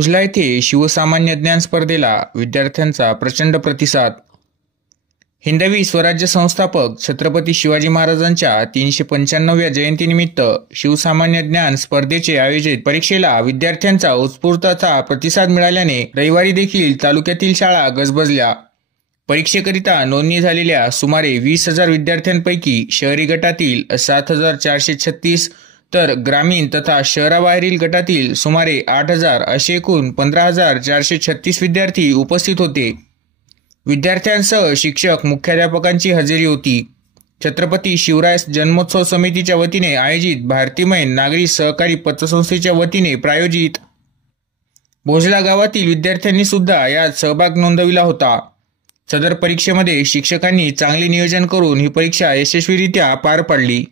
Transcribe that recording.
भोजला येथे शिवसामान्य ज्ञान स्पर्धेला विद्यार्थ्यांचा प्रचंड प्रतिसाद। हिंदवी स्वराज्य संस्थापक छत्रपती शिवाजी महाराजांच्या 395व्या जयंतीनिमित्त शिवसामान्य ज्ञान स्पर्धेचे आयोजित परीक्षेला विद्यार्थ्यांचा उत्स्फूर्त प्रतिसाद मिळाल्याने रविवारी देखील तालुक्यातील शाळा गजबजल्या। परीक्षेकरिता नोंदणी झालेल्या सुमारे 20,000 विद्यार्थ्यांपैकी शहरी गटातील 7,436 तर ग्रामीण तथा शहराबाहेरील गटातील सुमारे 8,000 असे एकूण 15,436 विद्यार्थी उपस्थित होते। विद्यार्थ्यांसह शिक्षक मुख्याध्यापकांची हजेरी होती। छत्रपती शिवराय जन्मोत्सव समितीच्या वतीने आयोजित भारतीमय नागरी सहकारी पतसंस्थेच्या वतीने प्रायोजित भोजला गावातील विद्यार्थ्यांनी सुद्धा यात सहभाग नोंदविला होता। सदर परीक्षेमध्ये शिक्षकांनी चांगले नियोजन करून ही परीक्षा यशस्वीरित्या पार पाडली।